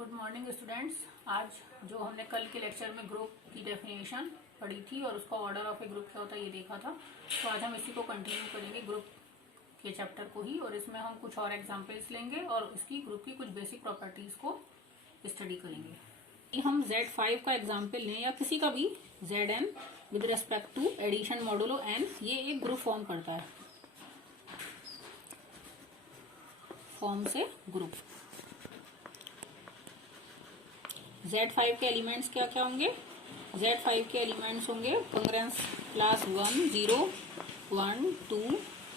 Good morning students. आज जो हमने कल के लेक्चर में ग्रुप की डेफिनेशन पढ़ी थी और उसका ऑर्डर ऑफ ए ग्रुप क्या होता है ये देखा था, तो आज हम इसी को कंटिन्यू करेंगे ग्रुप के चैप्टर को ही, और इसमें हम कुछ और एग्जांपल्स लेंगे और इसकी ग्रुप की कुछ बेसिक प्रॉपर्टीज को स्टडी करेंगे। ये हम Z5 का एग्जाम्पल लें या किसी का भी Zn with respect to addition modulo n, ये एक ग्रुप फॉर्म करता है, फॉर्म से ग्रुप। Z5 के एलिमेंट्स क्या क्या होंगे? Z5 के एलिमेंट्स होंगे कंग्रेंस क्लास 1, 0, 1, 2,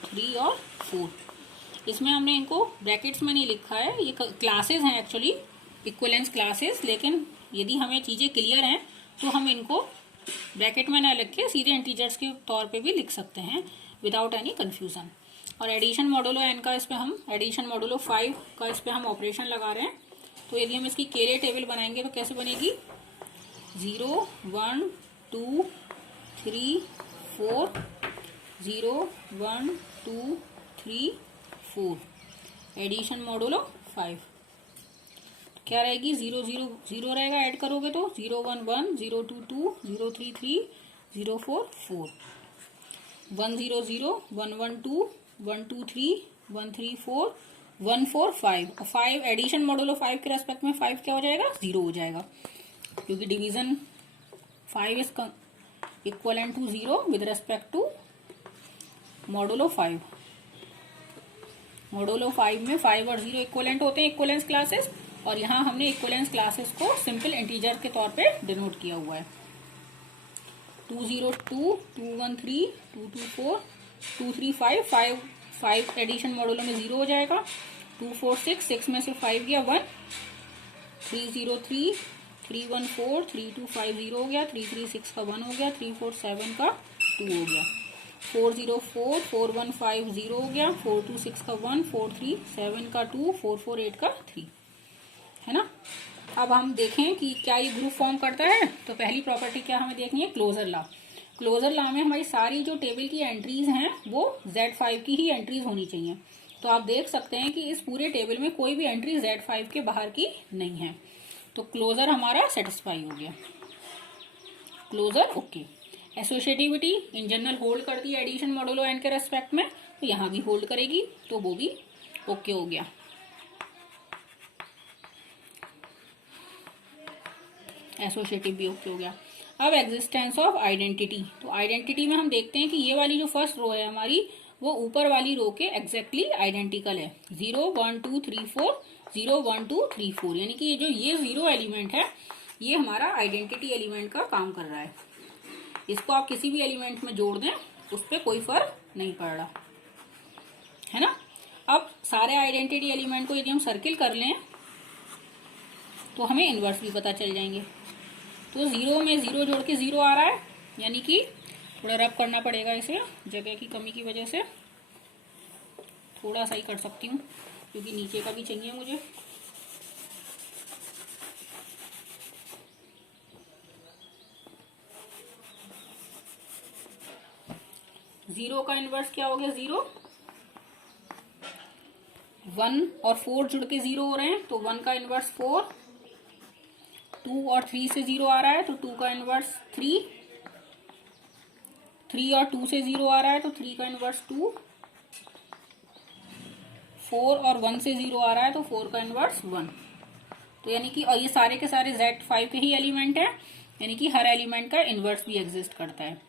3 और 4। इसमें हमने इनको ब्रैकेट्स में नहीं लिखा है, ये क्लासेस हैं एक्चुअली, इक्विवेलेंस क्लासेस, लेकिन यदि हमें चीजें क्लियर हैं तो हम इनको ब्रैकेट में ना लिख के सीधे इंटीजर्स के तौर पे भी लिख सकते हैं विदाउट एनी कंफ्यूजन। और एडिशन मॉडुलो n का इस पे हम एडिशन मॉडुलो 5 का इस पे हम ऑपरेशन लगा रहे हैं। तो यदि हम इसकी केले टेबल बनाएंगे तो कैसे बनेगी? 0, 1, 2, 3, 4, 0, 1, 2, 3, 4 एडिशन मॉडुलो 5। क्या रहेगी? 0, 0, 0 रहेगा, ऐड करोगे तो 0, 1, 1, 0, 2, 2, 0, 3, 3, 0, 4, 4, 1, 0, 0, 1, 1, 2, 1, 2, 3, 1, 3, 4, 1, 4, 5 और 5 एडिशन मॉडुलो 5 के रेस्पेक्ट में 5 क्या हो जाएगा? 0 हो जाएगा, क्योंकि division 5 is equivalent to 0 with respect to modulo 5। Modulo 5 में 5 और 0 इक्वलेंट होते हैं, इक्वलेंस क्लासेस, और यहाँ हमने इक्वलेंस क्लासेस को सिंपल इंटीजर के तौर पे डिनोट किया हुआ है। 2, 0, 2, 2, 1, 3, 2, 2, 4, 2, 3, 5, 5 एडिशन मॉडुलो में 0 हो जाएगा। 2, 4, 6, 6 में से 5 गया 1, 3, 0, 3, 3, 1, 4, 3, 2, 5 0 हो गया, 3, 3, 6 का 1 हो गया, 3, 4, 7 का 2 हो गया, 4, 0, 4, 4, 1, 5 0 हो गया, 4, 2, 6 का 1, 4, 3, 7 का 2, 4, 4, 8 का 3, है ना। अब हम देखें कि क्या ये ग्रुप फॉर्म करता है। तो पहली प्रॉपर्टी क्या हमें देखनी है? Closure law. क्लोजर लॉ में हमारी सारी जो टेबल की एंट्रीज हैं वो Z5 की ही एंट्रीज होनी चाहिए। तो आप देख सकते हैं कि इस पूरे टेबल में कोई भी एंट्री Z5 के बाहर की नहीं है, तो क्लोजर हमारा सेटिस्फाई हो गया, closure okay. Associativity in general hold करती है एडिशन मॉडुलो n के रेस्पेक्ट में, तो यहाँ भी होल्ड करेगी, तो वो भी ओके हो गया। एसोसिएटिव भी ओके हो गया। अब एग्जिस्टेंस ऑफ आइडेंटिटी। तो आइडेंटिटी में हम देखते हैं कि ये वाली जो फर्स्ट रो है हमारी, वो ऊपर वाली रो के एग्जैक्टली आइडेंटिकल है। 0, 1, 2, 3, 4, 0, 1, 2, 3, 4, यानी कि ये 0 एलिमेंट है, ये हमारा आइडेंटिटी एलिमेंट का काम कर रहा है। इसको आप किसी भी एलिमेंट में जोड़ दें, उस पर कोई फर्क नहीं पड़ रहा, है ना। अब सारे आइडेंटिटी एलिमेंट को यदि हम सर्किल कर लें तो हमें इनवर्स भी पता चल जाएंगे। तो 0 में 0 जोड़ के 0 आ रहा है, यानी कि थोड़ा रब करना पड़ेगा इसे, जगह की कमी की वजह से थोड़ा सा ही कर सकती हूँ, क्योंकि नीचे का भी चाहिए मुझे। जीरो का इनवर्स क्या हो गया? 0, 1 और 4 जुड़ के 0 हो रहे हैं, तो 1 का इनवर्स 4, 2 और 3 से 0 आ रहा है, तो 2 का इनवर्स 3, 3 और 2 से 0 आ रहा है, तो 3 का इनवर्स 2, 4 और 1 से 0 आ रहा है, तो 4 का इनवर्स 1। तो यानी कि, और ये सारे के सारे Z5 के ही एलिमेंट है, यानी कि हर एलिमेंट का इनवर्स भी एग्जिस्ट करता है।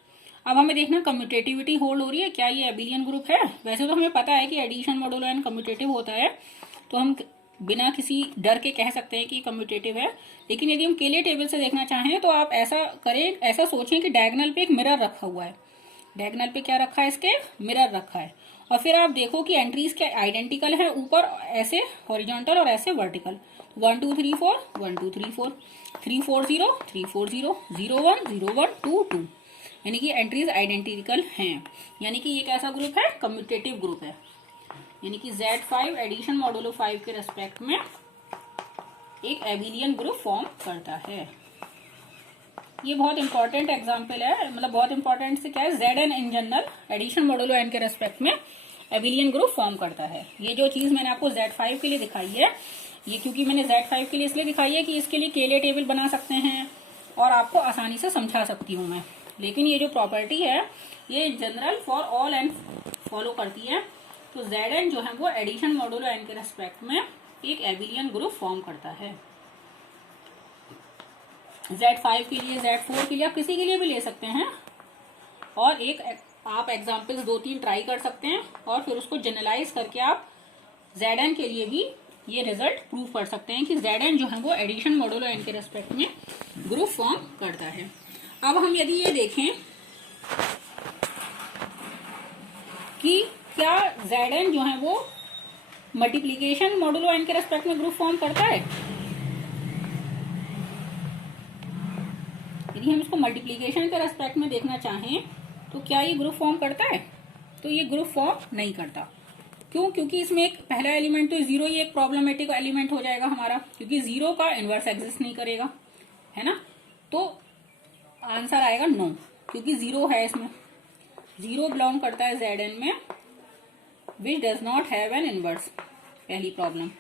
अब हमें देखना कम्यूटेटिविटी होल्ड हो रही है, क्या ये एबिलियन ग्रुप है? वैसे तो हमें पता है कि एडिशन मॉडुलो n कम्यूटेटिव होता है, तो हम बिना किसी डर के कह सकते हैं कि कम्यूटेटिव है। लेकिन यदि हम केले टेबल से देखना चाहें तो आप ऐसा करें, ऐसा सोचें कि डायगोनल पे एक मिरर रखा हुआ है। डायगोनल पे क्या रखा है? इसके मिरर रखा है, और फिर आप देखो कि एंट्रीज क्या आइडेंटिकल है, ऊपर ऐसे हॉरिजॉन्टल और ऐसे वर्टिकल। 1, 2, 3, 4, 1, 2, 3, 4, 3, 4, 0, 3, 4, 0, 0, 1, 0, 1, 2, 2, यानी कि एंट्रीज आइडेंटिकल हैं, यानी कि ये कैसा ग्रुप है? कम्यूटेटिव ग्रुप है। यानी कि Z5 एडिशन मॉडुलो 5 के रेस्पेक्ट में एक एबिलियन ग्रुप फॉर्म करता है। ये बहुत इंपॉर्टेंट एग्जांपल है, मतलब बहुत इंपॉर्टेंट से क्या है, Zn in general addition modulo n के रेस्पेक्ट में एबिलियन ग्रुप फॉर्म करता है। ये जो चीज मैंने आपको Z5 के लिए दिखाई है, ये क्योंकि मैंने Z5 के लिए इसलिए दिखाई है कि इसके लिए केले टेबल बना सकते हैं और आपको आसानी से समझा सकती हूँ मैं। लेकिन ये जो प्रॉपर्टी है ये general for all N follow करती है। तो Zn जो है वो एडिशन मॉडुलो n के रेस्पेक्ट में एक एबिलियन ग्रुप फॉर्म करता है। Z5 के लिए, Z4 के लिए, आप किसी के लिए भी ले सकते हैं और एक आप एग्जाम्पल्स 2-3 ट्राई कर सकते हैं और फिर उसको जनरलाइज करके आप Zn के लिए भी ये रिजल्ट प्रूव कर सकते हैं कि Zn जो है वो एडिशन मॉडुलो n के रेस्पेक्ट में ग्रुप फॉर्म करता है। अब हम यदि ये देखें कि क्या Zn जो है वो मल्टीप्लीकेशन मॉडुलो n के रेस्पेक्ट में ग्रुप फॉर्म करता है, यदि हम इसको मल्टीप्लीकेशन के रेस्पेक्ट में देखना चाहें तो क्या ये ग्रुप फॉर्म करता है? तो ये ग्रुप फॉर्म नहीं करता। क्यों? क्योंकि इसमें एक पहला एलिमेंट तो जीरो ही एक प्रॉब्लमेटिक एलिमेंट हो जाएगा हमारा, क्योंकि जीरो का इनवर्स एग्जिस्ट नहीं करेगा, है ना। तो आंसर आएगा नो, क्योंकि जीरो है इसमें, जीरो बिलोंग करता है Zn में which does not have an inverse, पहली प्रॉब्लम।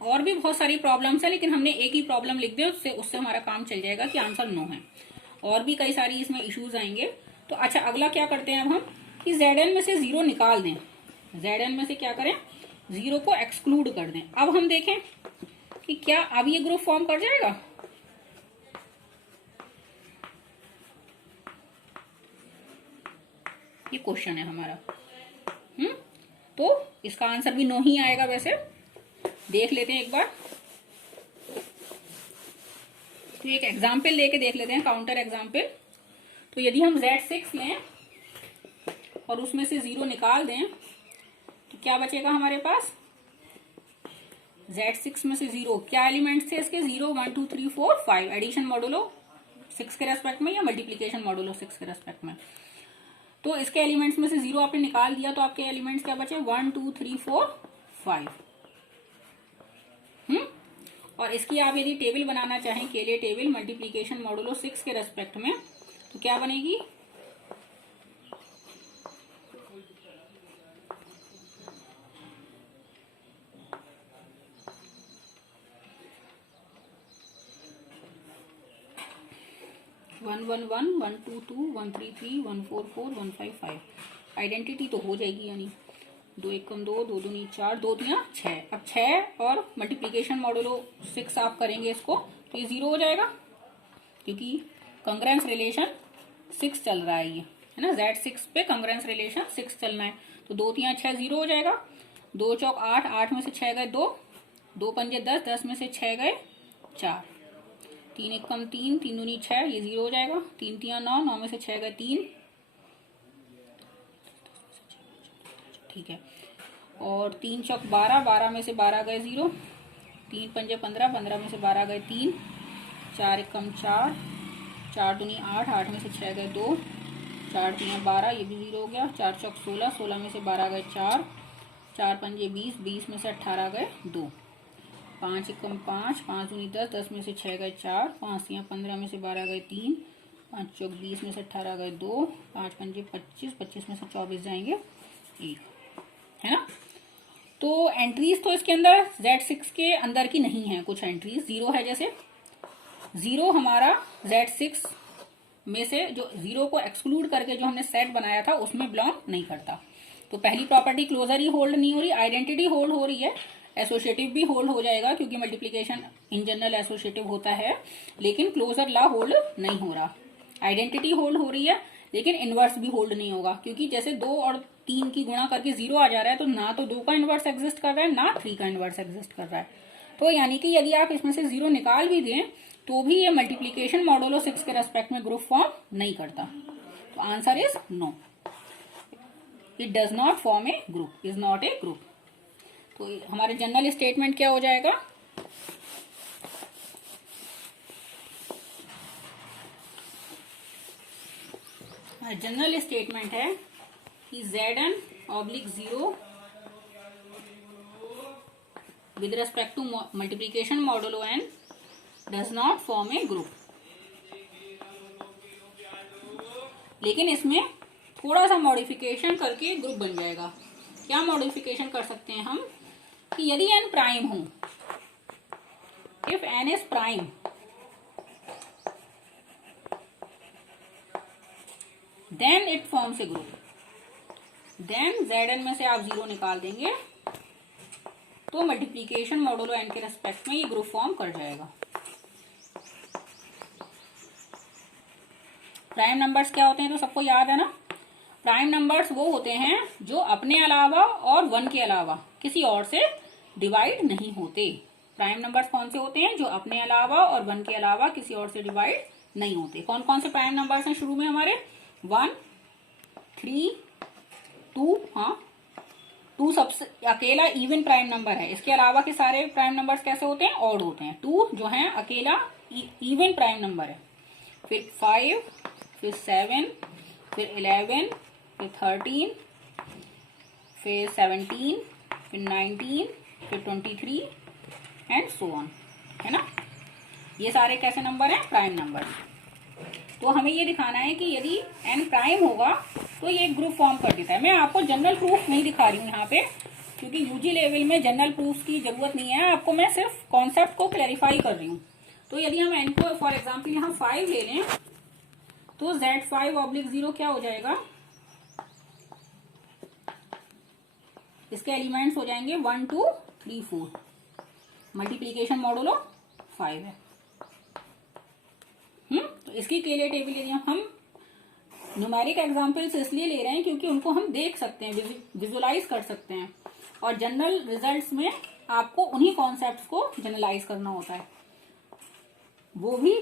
और भी बहुत सारी प्रॉब्लम्स है, लेकिन हमने एक ही प्रॉब्लम लिख दी, उससे हमारा काम चल जाएगा कि आंसर नो है। और भी कई सारी इसमें इश्यूज आएंगे। तो अच्छा, अगला क्या करते हैं अब हम कि Zn में से जीरो निकाल दें। Zn में से क्या करें? जीरो को एक्सक्लूड कर दें। अब हम देखें कि क्या अब ये ग्रुप फॉर्म कर जाएगा। ये क्वेश्चन है हमारा। तो इसका आंसर भी नो ही आएगा। वैसे देख लेते हैं एक बार, तो एक एग्जाम्पल लेके देख लेते हैं, काउंटर एग्जाम्पल। तो यदि हम Z6 लें और उसमें से जीरो निकाल दें तो क्या बचेगा हमारे पास? Z6 में से जीरो, क्या एलिमेंट्स थे इसके? 0 1 2 3 4 5, एडिशन मॉडुलो 6 के रेस्पेक्ट में या मल्टीप्लीकेशन मॉडुलो 6 के रेस्पेक्ट में। तो इसके एलिमेंट्स में से जीरो आपने निकाल दिया तो आपके एलिमेंट्स क्या बचे? 1 2 3 4 5। और इसकी आप यदि टेबल बनाना चाहें, केले टेबल मल्टीप्लीकेशन मॉडुलो 6 के रेस्पेक्ट में, तो क्या बनेगी? One one one 1 2 2 1 3 3 1 4 4 1 5 5। आइडेंटिटी तो हो जाएगी, यानी 2 1 कम 2 2 दूनी 4 2 3 6। अब 6 और मल्टीप्लीकेशन मॉडुलो 6 आप करेंगे इसको तो ये जीरो हो जाएगा, क्योंकि कंग्रेंस रिलेशन 6 चल रहा है, ये है ना। Z6 पे कंग्रेंस रिलेशन 6 चलना है। तो 2 3 6 जीरो हो जाएगा। 2 चौक 8, 8 में से 6 गए 2, 2 पंजे 10, 10 में से 6 गए 4, 3 1 कम 3 3 दूनी 6, ये जीरो हो जाएगा। 3 3 9, 9 में से 6 गए 3, ठीक है। और 3 चौक 12, 12 में से 12 गए 0, 3 पंजे 15, 15 में से 12 गए 3, 4 1 कम 4, 4 दूनी 8, 8 में से 6 गए 2, 4 3 12, ये भी जीरो हो गया। 4 चौक 16, 16 में से 12 गए 4, 4 पंजे 20, 20 में से 18 गए 2, 5 1 कम 5, 5 दूनी 10, 10 में से 6 गए 4, 5 3 15 में से 12 गए 3, 5 चौक 20 में से 18 गए 2, 5 पंजे 25, 25 में से 24 जाएंगे 1, है ना। तो एंट्रीज तो इसके अंदर Z6 के अंदर की नहीं है, कुछ एंट्रीज जीरो है। जैसे जीरो हमारा Z6 में से जो जीरो को एक्सक्लूड करके जो हमने सेट बनाया था उसमें बिलोंग नहीं करता। तो पहली प्रॉपर्टी क्लोजर ही होल्ड नहीं हो रही, आइडेंटिटी होल्ड हो रही है, एसोसिएटिव भी होल्ड हो जाएगा क्योंकि मल्टीप्लीकेशन इन जनरल एसोसिएटिव होता है, लेकिन क्लोजर लॉ होल्ड नहीं हो रहा। आइडेंटिटी होल्ड हो रही है लेकिन इनवर्स भी होल्ड नहीं होगा, क्योंकि जैसे 2 और 3 की गुणा करके 0 आ जा रहा है तो ना तो 2 का इनवर्स एग्जिस्ट कर रहा है ना 3 का इनवर्स एग्जिस्ट कर रहा है। तो यानी कि यदि आप इसमें से 0 निकाल भी दें तो भी ये मल्टीप्लीकेशन मॉडुलो 6 के रेस्पेक्ट में ग्रुप फॉर्म नहीं करता। तो answer is no, it does not form a group, is not a group. तो हमारे जनरल स्टेटमेंट क्या हो जाएगा? जनरल स्टेटमेंट है कि Zn oblique 0 with respect to multiplication modulo n does not form a group. लेकिन इसमें थोड़ा सा मॉडिफिकेशन करके ग्रुप बन जाएगा। क्या मॉडिफिकेशन कर सकते हैं हम कि यदि n प्राइम हो, if n is prime, then it forms a group. Then Zn में से आप 0 निकाल देंगे तो मल्टीप्लीकेशन मॉडुलो n के रेस्पेक्ट में ये ग्रुप फॉर्म कर जाएगा। प्राइम नंबर्स क्या होते हैं तो सबको याद है ना। प्राइम नंबर्स वो होते हैं जो अपने अलावा और 1 के अलावा किसी और से डिवाइड नहीं होते। प्राइम नंबर्स कौन से होते हैं? जो अपने अलावा और 1 के अलावा किसी और से डिवाइड नहीं होते। कौन कौन से प्राइम नंबर्स हैं शुरू में हमारे? 1, 3, 2। हाँ, 2 सबसे अकेला इवन प्राइम नंबर है। इसके अलावा के सारे प्राइम नंबर्स कैसे होते हैं? ऑड होते हैं। 2 जो है अकेला इवन प्राइम नंबर है। फिर 5, फिर 7, फिर 11, फिर 13, फिर 17, फिर 19, फिर 23 एंड सो ऑन, है ना। ये सारे कैसे नंबर हैं? Prime number. तो हमें ये दिखाना है कि यदि n प्राइम होगा तो ये ग्रुप फॉर्म कर देता है। मैं आपको जनरल प्रूफ नहीं दिखा रही हूँ यहाँ पे, क्योंकि यूजी लेवल में जनरल प्रूफ की जरूरत नहीं है। आपको मैं सिर्फ कॉन्सेप्ट को क्लैरिफाई कर रही हूँ। तो यदि हम n को फॉर एग्जाम्पल यहाँ 5 ले लें तो Z5/0 क्या हो जाएगा? इसके एलिमेंट्स हो जाएंगे 1, 2, 3, 4। मल्टीप्लीकेशन मॉडुलो 5 है। तो इसकी के लिए टेबल यदि हम न्यूमेरिक एग्जाम्पल्स इसलिए ले रहे हैं क्योंकि उनको हम देख सकते हैं, विजुलाइज कर सकते हैं। और जनरल रिजल्ट्स में आपको उन्हीं कॉन्सेप्ट्स को जनरलाइज करना होता है। वो भी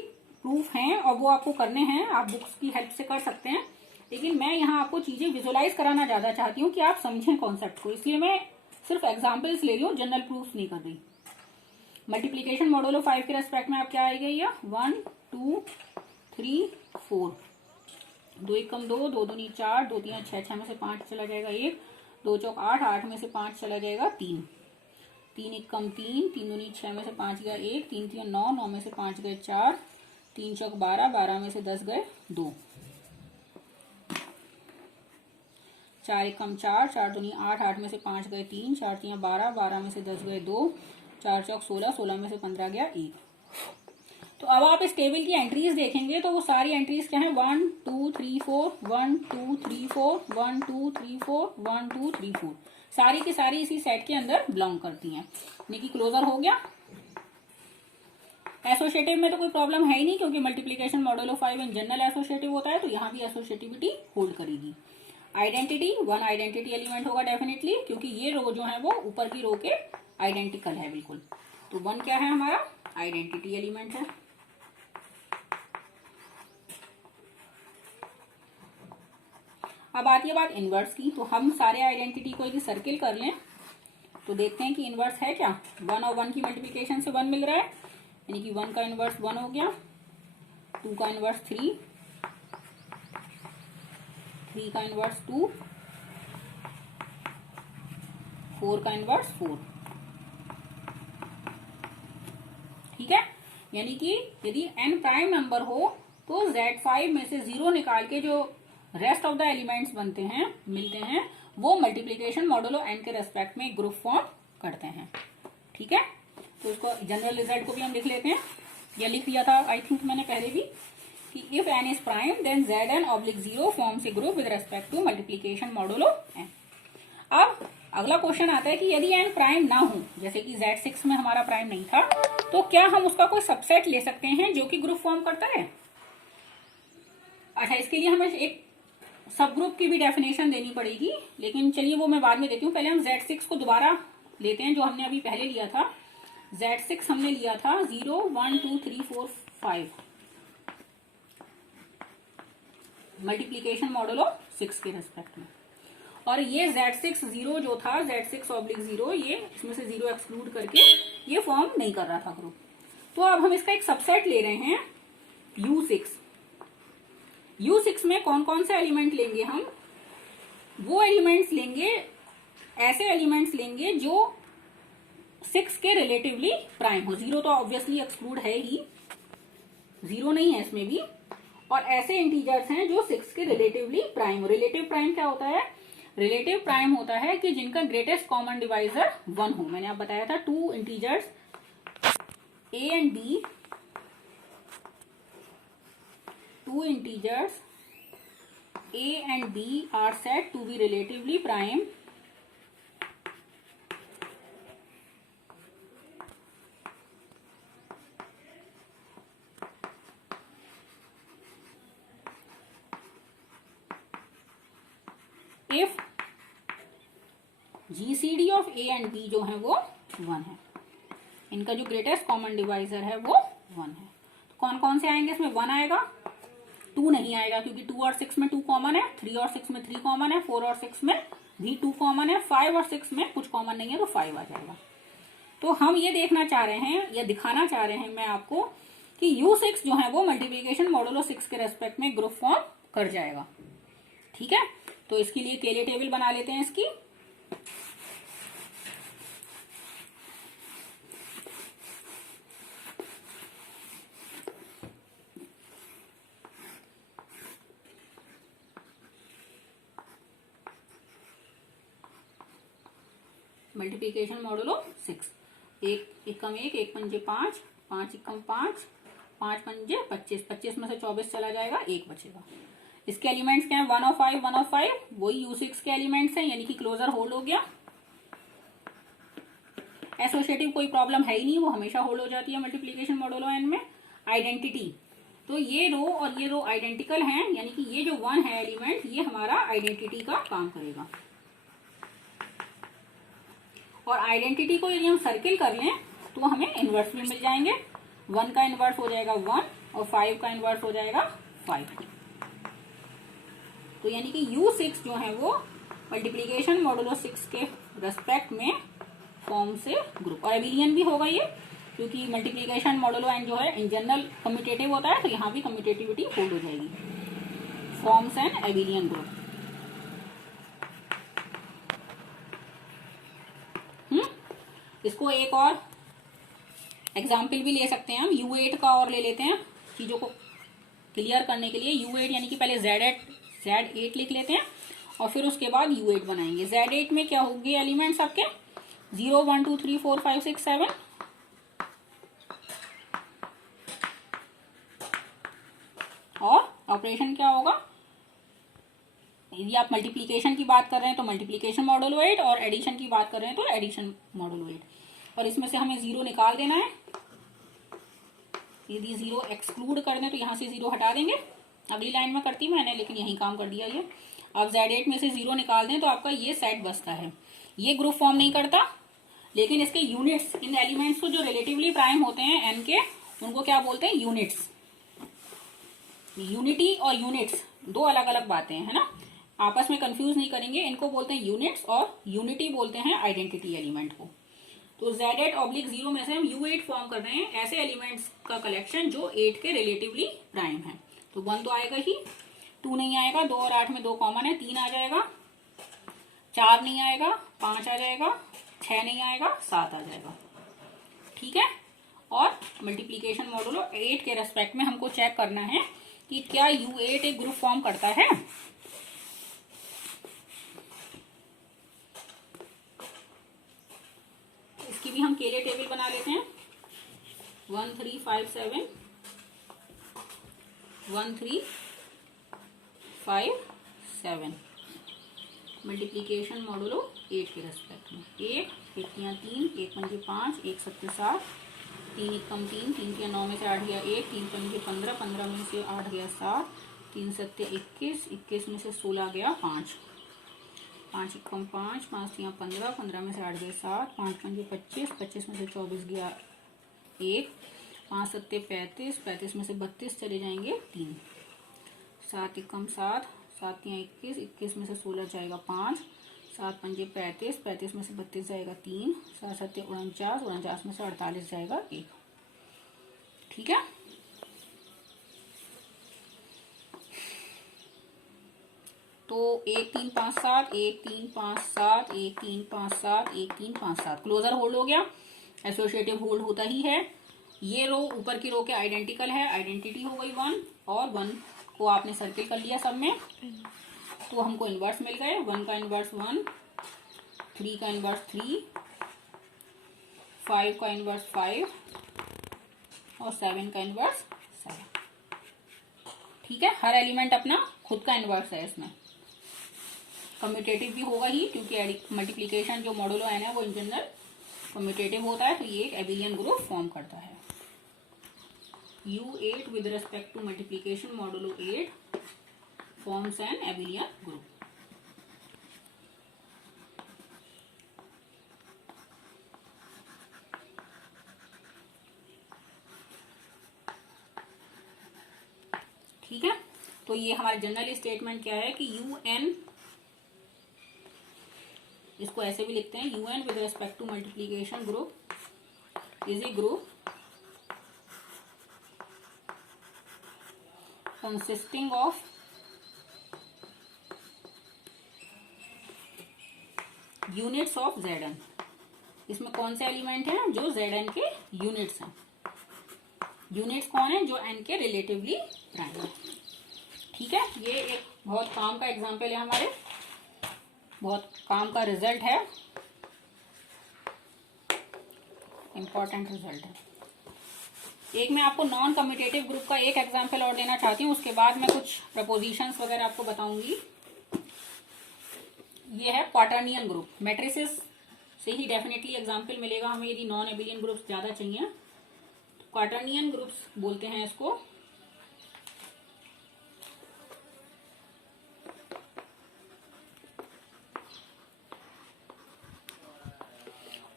प्रूफ हैं और वो आपको करने हैं, आप बुक्स की हेल्प से कर सकते हैं। लेकिन मैं यहाँ आपको चीजें विजुलाइज कराना ज्यादा चाहती हूँ कि आप समझें कॉन्सेप्ट को, इसलिए मैं सिर्फ एग्जाम्पल्स ले रही हूँ, जनरल प्रूफ नहीं कर रही। मल्टीप्लीकेशन मॉडुलो 5 के रेस्पेक्ट में आप क्या आएगा? ये 1, 2, 3, 4। 2 एकम 2, 2 दूनी 4, 2 3 6, 6 में से 5 चला जाएगा 1, 2 चौक 8, 8 में से 5 चला जाएगा 3, 3 एकम 3, 3 दूनी 6 में से 5 गया 1, 3 3 9, 9 में से 5 गए 4, 3 चौक 12, 12 में से 10 गए 2, 4 एकम 4, 4 दूनी 8, 8 में से 5 गए 3, 4 3 12, 12 में से 10 गए 2, 4 चौक 16, 16 में से 15 गया 1। तो अब आप इस टेबल की एंट्रीज देखेंगे तो वो सारी एंट्रीज क्या है? 1 2 3 4, 1 2 3 4, 1 2 3 4, 1 2 3 4, सारी की सारी इसी सेट के अंदर बिलोंग करती हैं। यानी कि क्लोजर हो गया। एसोसिएटिव में तो कोई प्रॉब्लम है ही नहीं, क्योंकि multiplication modulo 5 in general associative होता है, तो यहाँ भी एसोसिएटिविटी होल्ड करेगी। आइडेंटिटी 1 आइडेंटिटी एलिमेंट होगा डेफिनेटली, क्योंकि ये रो जो है वो ऊपर की रो के आइडेंटिकल है बिल्कुल। तो 1 क्या है हमारा? आइडेंटिटी एलिमेंट है। अब आती है बात इनवर्स की। तो हम सारे आइडेंटिटी को यदि सर्किल कर लें तो देखते हैं कि इनवर्स है क्या। 1 और 1 की मल्टीप्लिकेशन से 1 मिल रहा है, यानी कि 1 का इनवर्स 1 हो गया, 2 का इनवर्स 3, 3 का इनवर्स 2, 4 का इनवर्स 4। ठीक है, यानी कि यदि n प्राइम नंबर हो तो Z5 में से 0 निकाल के जो रेस्ट ऑफ द एलिमेंट्स बनते हैं, मिलते हैं, वो मल्टीप्लीकेशन मॉडुलो n के रेस्पेक्ट में ग्रुप फॉर्म करते हैं। ठीक है, तो इसको जनरल रिजल्ट को भी हम लिख लेते हैं। या लिख लिया था आई थिंक मैंने पहले भी कि if n is prime then Zn/0 forms a group with respect to multiplication modulo n। अब अगला क्वेश्चन आता है कि यदि n प्राइम ना हो, जैसे कि Z6 में हमारा प्राइम नहीं था, तो क्या हम उसका कोई सबसेट ले सकते हैं जो कि ग्रुप फॉर्म करता है? अच्छा, इसके लिए हमें एक सब ग्रुप की भी डेफिनेशन देनी पड़ेगी, लेकिन चलिए वो मैं बाद में देती हूँ। पहले हम Z6 को दोबारा लेते हैं जो हमने अभी पहले लिया था। Z6 हमने लिया था 0 1 2 3 4 5 मल्टीप्लीकेशन मॉडुलो 6 के रेस्पेक्ट में। और ये Z6 0 जो था, Z6/0, ये इसमें से 0 एक्सक्लूड करके ये फॉर्म नहीं कर रहा था ग्रुप। तो अब हम इसका एक सबसेट ले रहे हैं U6। U6 में कौन कौन से एलिमेंट लेंगे हम? वो एलिमेंट्स लेंगे, ऐसे एलिमेंट्स लेंगे जो 6 के रिलेटिवली प्राइम हो। 0 तो ऑब्वियसली एक्सक्लूड है ही, 0 नहीं है इसमें भी। और ऐसे इंटीजर्स हैं जो 6 के रिलेटिवली प्राइम। रिलेटिव प्राइम क्या होता है? रिलेटिव प्राइम होता है कि जिनका ग्रेटेस्ट कॉमन डिवाइजर 1 हो। मैंने आप बताया था two integers a and b, two integers a and b are said to be relatively prime if GCD of a and b जो है वो 1 है। इनका जो ग्रेटेस्ट कॉमन डिवाइजर है वो 1 है। तो कौन कौन से आएंगे इसमें? 1 आएगा, 2 नहीं आएगा क्योंकि 2 और 6 में 2 कॉमन है, 3 और 6 में 3 कॉमन है, 4 और 6 में भी 2 कॉमन है, 5 और 6 में कुछ कॉमन नहीं है तो 5 आ जाएगा। तो हम ये देखना चाह रहे हैं या दिखाना चाह रहे हैं मैं आपको कि U6 जो है वो मल्टीप्लीकेशन मॉडुलो 6 के रेस्पेक्ट में ग्रुप फॉर्म कर जाएगा। ठीक है, तो इसके लिए केले टेबल बना लेते हैं इसकी। मल्टीप्लीकेशन मॉडुलो 6, एक एकम एक पंजे 5, 5 एकम 5, 5 पंजे 25, 25 में से 24 चला जाएगा, 1 बचेगा। इसके एलिमेंट्स क्या है? 1 और 5, 1 और 5 वही U6 के एलिमेंट्स हैं, यानी कि क्लोजर होल्ड हो गया। एसोसिएटिव कोई प्रॉब्लम है ही नहीं, वो हमेशा होल्ड हो जाती है मल्टीप्लीकेशन मॉडुलो n में। आइडेंटिटी, तो ये रो और ये रो आइडेंटिकल हैं, यानी कि ये जो 1 है एलिमेंट ये हमारा आइडेंटिटी का काम करेगा। और आइडेंटिटी को यदि हम सर्किल कर लें तो हमें इनवर्स भी मिल जाएंगे। 1 का इनवर्स हो जाएगा 1 और 5 का इनवर्स हो जाएगा 5। तो यानी कि U6 जो है वो मल्टीप्लीकेशन मॉडुलो 6 के रेस्पेक्ट में फॉर्म से ग्रुप, और एबिलियन भी होगा ये, क्योंकि मल्टीप्लीकेशन मॉडुलो n जो है इन जनरल कम्यूटेटिव होता है, तो यहाँ भी कम्यूटेटिविटी होल्ड हो जाएगी। Forms and abelian group. इसको एक और एग्जाम्पल भी ले सकते हैं हम, U8 का और ले लेते हैं चीजों को क्लियर करने के लिए। U8 यानी कि पहले Z8 लिख लेते हैं और फिर उसके बाद U8 बनाएंगे। Z8 में क्या होंगे एलिमेंट्स आपके? 0 1 2 3 4 5 6 7, और ऑपरेशन क्या होगा? यदि आप मल्टीप्लीकेशन की बात कर रहे हैं तो मल्टीप्लीकेशन मॉडुलो 8, और एडिशन की बात कर रहे हैं तो एडिशन मॉडुलो 8। और इसमें से हमें 0 निकाल देना है। यदि 0 एक्सक्लूड कर दें तो यहाँ से 0 हटा देंगे। अगली लाइन में करती मैंने, लेकिन यही काम कर दिया ये। अब Z8 में से 0 निकाल दें तो आपका ये सेट बचता है। ये ग्रुप फॉर्म नहीं करता, लेकिन इसके यूनिट्स, इन एलिमेंट्स को जो रिलेटिवली प्राइम होते हैं n के, उनको क्या बोलते हैं? यूनिट्स। यूनिटी और यूनिट्स दो अलग अलग बातें हैं, है ना, आपस में कंफ्यूज नहीं करेंगे। इनको बोलते हैं यूनिट्स और यूनिटी बोलते हैं आइडेंटिटी एलिमेंट को। तो Z8/0 में से हम U8 फॉर्म कर रहे हैं, ऐसे एलिमेंट्स का कलेक्शन जो 8 के रिलेटिवली प्राइम है। तो 1 तो आएगा ही, 2 नहीं आएगा, 2 और 8 में 2 कॉमन है, 3 आ जाएगा, 4 नहीं आएगा, 5 आ जाएगा, 6 नहीं आएगा, 7 आ जाएगा। ठीक है, और मल्टीप्लीकेशन मॉडुलो 8 के रेस्पेक्ट में हमको चेक करना है कि क्या U8 एक ग्रुप फॉर्म करता है। इसकी भी हम केले टेबल बना लेते हैं। 1 3 5 7, 1 3 5 7 मल्टीप्लीकेशन मॉडुलो 8 के रेस्पेक्ट में। 1 3 1 पंजे 5, 1 7 7, 3 एकम 3, 3 के 9 में से 8 गया 1, 3 पंजे 15, 15 में से 8 गया 7, 3 7 21, 21 में से 16 गया 5, 5 एकम 5, 5 3 15, 15 में से 8 गए 7, 5 पंजे 25, 25 में से 24 गया 1, 5 7 35, 35 में से 32 चले जाएंगे 3, 7 एकम 7, 7 3 21, 21 में से 16 जाएगा 5, 7 पंजे 35, 35 में से 32 जाएगा 3, 7 7 49, 49 में से 48 जाएगा 1। ठीक है, तो 1 3 5 7, 1 3 5 7, 1 3 5 7, 1 3 5 7 क्लोजर होल्ड हो गया। एसोसिएटिव होल्ड होता ही है। ये रो ऊपर की रो के आइडेंटिकल है, आइडेंटिटी हो गई 1 और 1 को आपने सर्किल कर लिया सब में, तो हमको इनवर्स मिल गए। 1 का इनवर्स 1, 3 का इनवर्स 3, 5 का इनवर्स 5 और 7 का इनवर्स 7। ठीक है, हर एलिमेंट अपना खुद का इनवर्स है। इसमें कम्यूटेटिव भी होगा ही, क्योंकि मल्टीप्लीकेशन जो मॉडुलो n है वो इन जनरल कम्यूटेटिव होता है, तो ये एक एबिलियन ग्रुप फॉर्म करता है। U8 with respect to multiplication modulo 8 forms an abelian group. ठीक है, तो ये हमारे जनरल स्टेटमेंट क्या है कि UN, इसको ऐसे भी लिखते हैं, UN with respect to multiplication group is a group consisting of units of Zn। इसमें कौन से एलिमेंट हैं? जो Zn के यूनिट्स हैं। यूनिट्स कौन है? जो n के रिलेटिवली प्राइम है। ठीक है, ये एक बहुत काम का एग्जांपल है, हमारे बहुत काम का रिजल्ट है, इंपॉर्टेंट रिजल्ट है। एक मैं आपको नॉन कम्यूटेटिव ग्रुप का एक एग्जांपल और देना चाहती हूँ, उसके बाद मैं कुछ प्रपोजिशंस वगैरह आपको बताऊंगी। ये है क्वाटर्नियन ग्रुप। मैट्रिसेस से ही डेफिनेटली एग्जांपल मिलेगा हमें, यदि नॉन एबिलियन ग्रुप्स ज्यादा चाहिए। क्वाटर्नियन ग्रुप्स बोलते हैं इसको।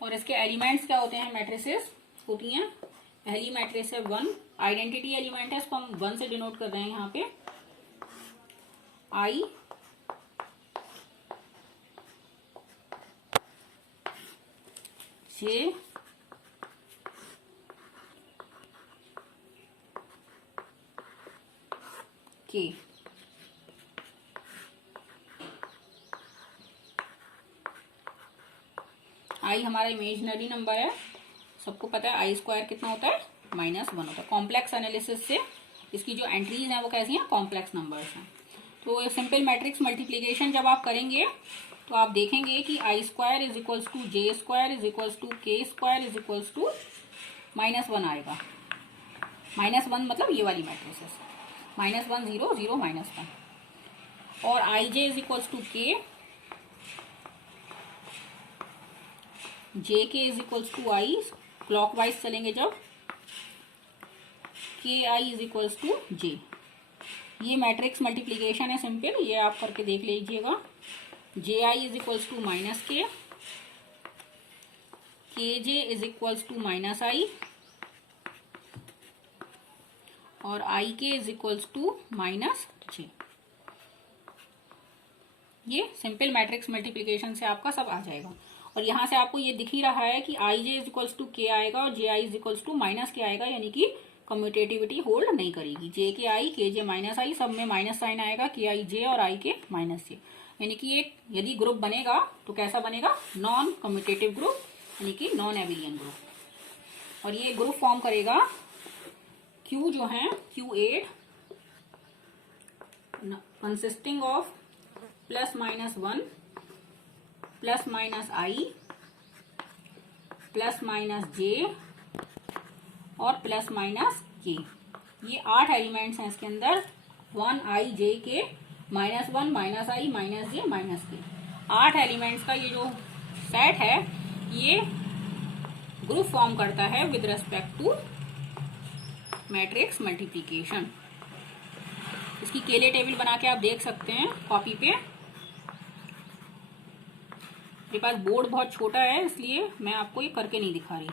और इसके एलिमेंट्स क्या होते हैं? मैट्रिसेस होती हैं। पहली मैट्रिक्स है 1, आइडेंटिटी एलिमेंट है, इसको हम 1 से डिनोट कर रहे हैं यहाँ पे। I J K। I हमारा इमेजिनरी नंबर है, सबको पता है I स्क्वायर कितना होता है? -1 होता है। कॉम्प्लेक्स एनालिसिस से इसकी जो एंट्रीज हैं वो कैसी हैं? कॉम्प्लेक्स नंबर्स हैं। तो सिंपल मैट्रिक्स मल्टीप्लीकेशन जब आप करेंगे तो आप देखेंगे कि I square is equals to J square is equals to K square is equals to -1 आएगा। -1 मतलब ये वाली मैट्रिसेस, -1 0 0 -1। और IJ is equals to K, JK is equals to I, clockwise चलेंगे जब, KI is equals to J। ये matrix multiplication है simple, ये आप करके देख लीजिएगा। JI is equals to -K, KJ is equals to -I और IK is equals to -J। ये सिंपल मैट्रिक्स मल्टीप्लीकेशन से आपका सब आ जाएगा। और यहां से आपको ये दिख ही रहा है कि IJ is equals to K आएगा और JI is equals to -K आएगा, यानी कि कम्यूटेटिविटी होल्ड नहीं करेगी। JKI KJ -I सब में माइनस साइन आएगा, KIJ और IK -J। यानी कि एक यदि ग्रुप बनेगा तो कैसा बनेगा? नॉन कम्यूटेटिव ग्रुप, यानी कि नॉन एबिलियन ग्रुप। और ये ग्रुप फॉर्म करेगा Q जो है Q8 consisting of +-1 +-I +-J और +-K। ये 8 एलिमेंट्स हैं इसके अंदर। 1I J K -1 -I -J -K, 8 elements का ये जो सेट है ये ग्रुप फॉर्म करता है with respect to matrix multiplication. इसकी केले टेबल बना के आप देख सकते हैं कॉपी पे। मेरे पास बोर्ड बहुत छोटा है इसलिए मैं आपको ये करके नहीं दिखा रही।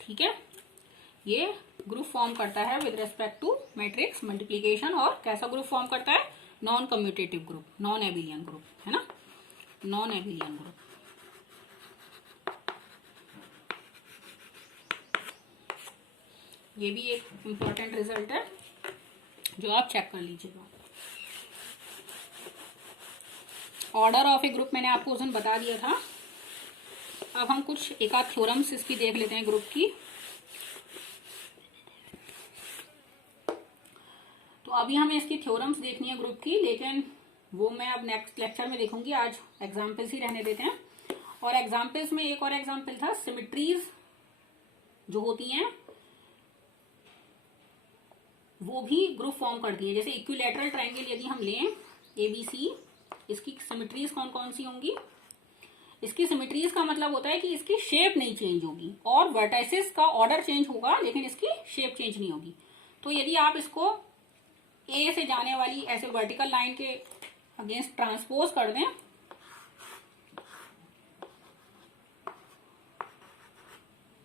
ठीक है, ये ग्रुप फॉर्म करता है with respect to matrix multiplication. और कैसा ग्रुप फॉर्म करता है? Non commutative group, non abelian group, है ना, नॉन एबिलियन ग्रुप। ये भी एक इंपॉर्टेंट रिजल्ट है। जो आप चेक कर लीजिएगा। ऑर्डर ऑफ ए ग्रुप मैंने आपको उस दिन बता दिया था। अब हम कुछ एक आध थ्योरम्स इसकी देख लेते हैं ग्रुप की। तो अभी हमें इसकी थ्योरम्स देखनी है ग्रुप की, लेकिन वो मैं अब नेक्स्ट लेक्चर में देखूंगी। आज एग्जाम्पल्स ही रहने देते हैं। और एग्जाम्पल्स में एक और एग्जाम्पल था, सिमेट्रीज जो होती हैं वो भी ग्रुप फॉर्म करती हैं। जैसे इक्विलैटरल ट्रायंगल यदि हम लें ABC, इसकी सिमेट्रीज कौन कौन सी होंगी? इसकी सिमेट्रीज का मतलब होता है कि इसकी शेप नहीं चेंज होगी और वर्टाइसेस का ऑर्डर चेंज होगा, लेकिन इसकी शेप चेंज नहीं होगी। तो यदि आप इसको A से जाने वाली ऐसे वर्टिकल लाइन के अगेंस्ट ट्रांसपोज कर दें,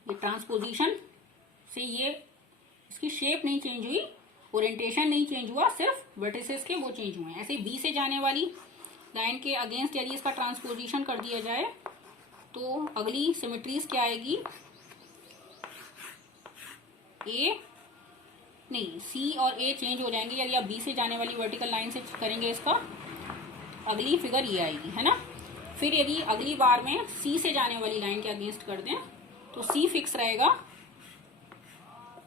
ये ट्रांसपोजिशन से ये इसकी शेप नहीं चेंज हुई, ओरिएंटेशन नहीं चेंज हुआ, सिर्फ वर्टिसेस के वो चेंज हुए हैं। ऐसे B से जाने वाली लाइन के अगेंस्ट यदि इसका ट्रांसपोजिशन कर दिया जाए तो अगली सिमेट्रीज क्या आएगी? C और A चेंज हो जाएंगे। यदि आप B से जाने वाली वर्टिकल लाइन से करेंगे इसका, अगली फिगर ये आएगी, है ना। फिर यदि अगली बार में C से जाने वाली लाइन के अगेंस्ट कर दें तो C फिक्स रहेगा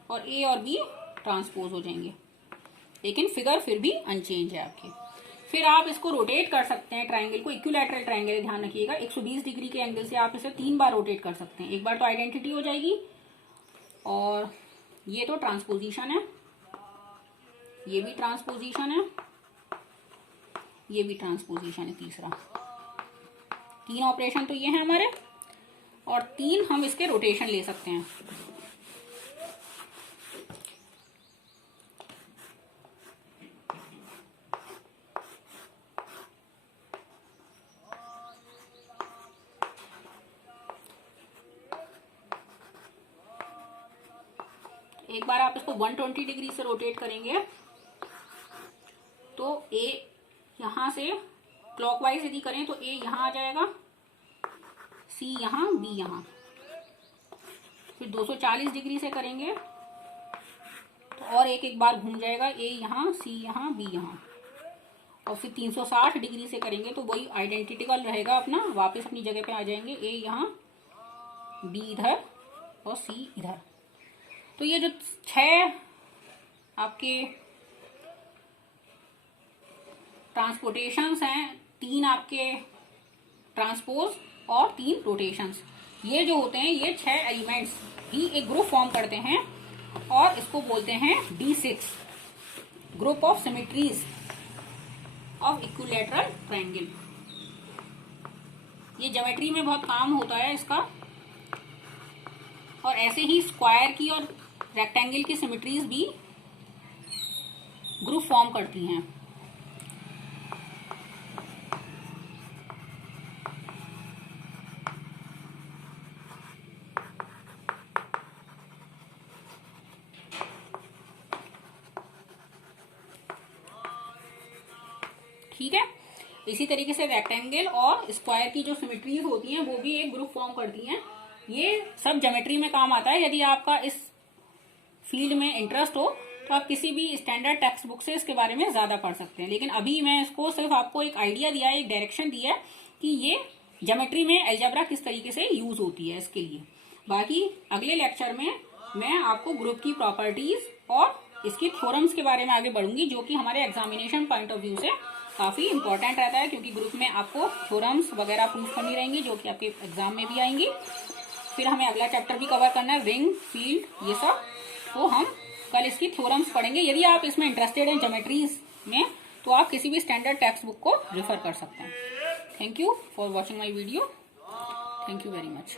और A और B ट्रांसपोज हो जाएंगे, लेकिन फिगर फिर भी अनचेंज है आपकी। फिर आप इसको रोटेट कर सकते हैं ट्रायंगल को, इक्विलैटरल ट्रायंगल, ध्यान रखिएगा 120 डिग्री के एंगल से आप इसे 3 बार रोटेट कर सकते हैं। एक बार तो आइडेंटिटी हो जाएगी, और ये तो ट्रांसपोजिशन है, ये भी ट्रांसपोजिशन है, ये भी ट्रांसपोजिशन है, तीसरा। 3 ऑपरेशन तो ये है हमारे, और 3 हम इसके रोटेशन ले सकते हैं। एक बार आप इसको 120 डिग्री से रोटेट करेंगे तो A यहां से क्लॉकवाइज यदि करें तो A यहां आ जाएगा, C यहां, B यहां। फिर 240 डिग्री से करेंगे तो और एक बार घूम जाएगा, A यहां, C यहां, B यहां। और फिर 360 डिग्री से करेंगे तो वही आइडेंटिकल रहेगा अपना, वापस अपनी जगह पे आ जाएंगे, A यहां, B इधर और C इधर। तो ये जो 6 आपके ट्रांसपोर्टेशंस हैं, 3 आपके ट्रांसपोज और 3 रोटेशंस, ये जो होते हैं ये 6 एलिमेंट्स ही एक ग्रुप फॉर्म करते हैं, और इसको बोलते हैं D6, group of symmetries of equilateral triangle. ये ज्योमेट्री में बहुत काम होता है इसका, और ऐसे ही स्क्वायर की और रेक्टेंगल की सिमेट्रीज भी ग्रुप फॉर्म करती हैं। ठीक है, इसी तरीके से रेक्टेंगल और स्क्वायर की जो सिमेट्रीज होती हैं वो भी एक ग्रुप फॉर्म करती हैं। ये सब ज्योमेट्री में काम आता है। यदि आपका इस फील्ड में इंटरेस्ट हो तो आप किसी भी स्टैंडर्ड टेक्स्ट बुक से इसके बारे में ज्यादा पढ़ सकते हैं, लेकिन अभी मैं इसको सिर्फ आपको एक आइडिया दिया है, एक डायरेक्शन दिया है कि ये ज्योमेट्री में अलजेब्रा किस तरीके से यूज होती है इसके लिए। बाकी अगले लेक्चर में मैं आपको ग्रुप की प्रॉपर्टीज और इसकी थ्योरम्स के बारे में आगे बढ़ूंगी, जो कि हमारे एग्जामिनेशन पॉइंट ऑफ व्यू से काफी इंपॉर्टेंट रहता है, क्योंकि ग्रुप में आपको थ्योरम्स वगैरह प्रूफ करनी रहेंगी जो कि आपके एग्जाम में भी आएंगी। फिर हमें अगला चैप्टर भी कवर करना है, रिंग, फील्ड, ये सब। तो हम कल इसकी थ्योरम्स पढ़ेंगे। यदि आप इसमें इंटरेस्टेड हैं ज्योमेट्रीज में, तो आप किसी भी स्टैंडर्ड टेक्स्ट बुक को रेफर कर सकते हैं। Thank you for watching my video. Thank you very much.